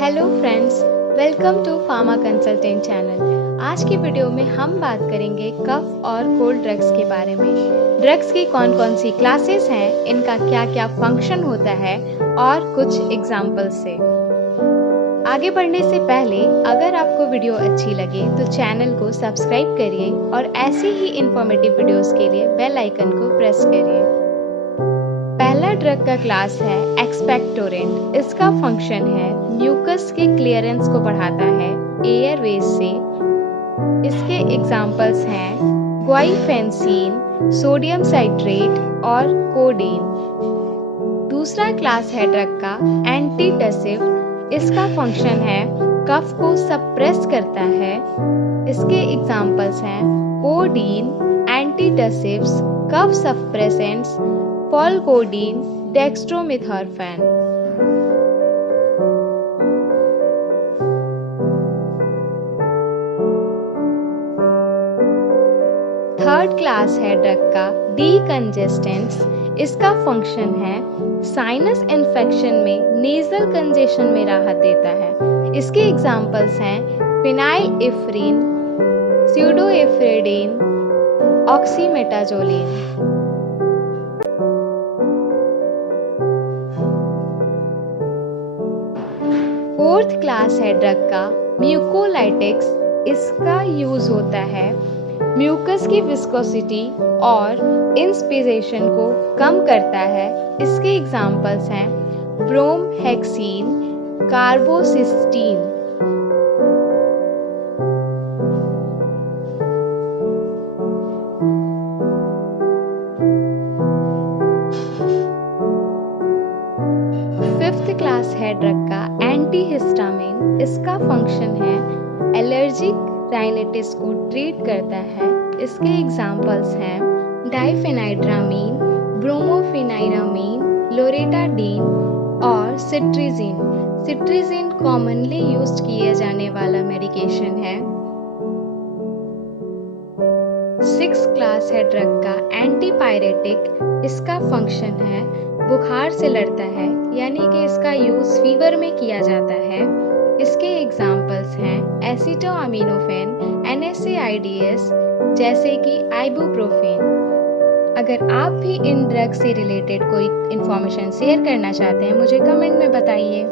Hello friends, welcome to pharma consultant channel. आज की video में हम बात करेंगे कफ और कोल्ड ड्रग्स के बारे में। ड्रग्स की कौन कौन सी क्लासेस हैं, इनका क्या क्या फंक्शन होता है और कुछ एग्जाम्पल्स से। आगे बढ़ने से पहले अगर आपको वीडियो अच्छी लगे तो चैनल को सब्सक्राइब करिए और ऐसे ही इंफॉर्मेटिव वीडियोस के लिए बेल आइकन को प्रेस करिए। पहला ड्रग का क्लास है एक्सपेक्टोरेंट। इसका फंक्शन है म्यूकस के क्लियरेंस को बढ़ाता है एयरवेज से। इसके एग्जाम्पल्स हैं ग्वाइफेंसिन, सोडियम साइट्रेट और कोडीन। दूसरा क्लास है ड्रग का एंटीटसिव। इसका फंक्शन है कफ को सप्रेस करता है। इसके एग्जाम्पल्स हैं कोडीन, एंटीटसिव्स, कफ सप्रेसेंट्स, फॉलकोडीन, डेक्स्ट्रोमेथॉर्फेन। थर्ड क्लास है ड्रग का डीकंजेस्टेंट्स। इसका फंक्शन है साइनस इन्फेक्शन में नेजल कंजेशन में राहत देता है। इसके एग्जाम्पल्स हैं फिनाइलएफ्रिन, स्यूडोएफ्रेडिन, ऑक्सीमेटाजोलिन। फोर्थ क्लास है ड्रग का म्यूकोलाइटिक्स। इसका यूज होता है म्यूकस की विस्कोसिटी और इंस्पिरेशन को कम करता है। इसके एग्जाम्पल्स हैं ब्रोमहेक्सिन, कार्बोसिस्टीन। फिफ्थ क्लास है ड्रग का एंटीहिस्टामिन। इसका फंक्शन है एलर्जिक राइनाइटिस को ट्रीट करता है। इसके एग्जाम्पल्स हैं डाइफेनाइड्रामीन, ब्रोमोफेनाइरामीन, लोरेटाडीन और सिट्रीजिन। सिट्रीजिन कॉमनली यूज्ड किए जाने वाला मेडिकेशन है। सिक्स क्लास है ड्रग का एंटीपायरेटिक। इसका फंक्शन है बुखार से लड़ता है, यानी कि इसका यूज फीवर में किया जाता है। इसके एग्जाम्पल्स हैं एसिटोअमीनोफेन, NSAIDs जैसे कि आइबुप्रोफेन। अगर आप भी इन ड्रग से रिलेटेड कोई इन्फॉर्मेशन शेयर करना चाहते हैं मुझे कमेंट में बताइए।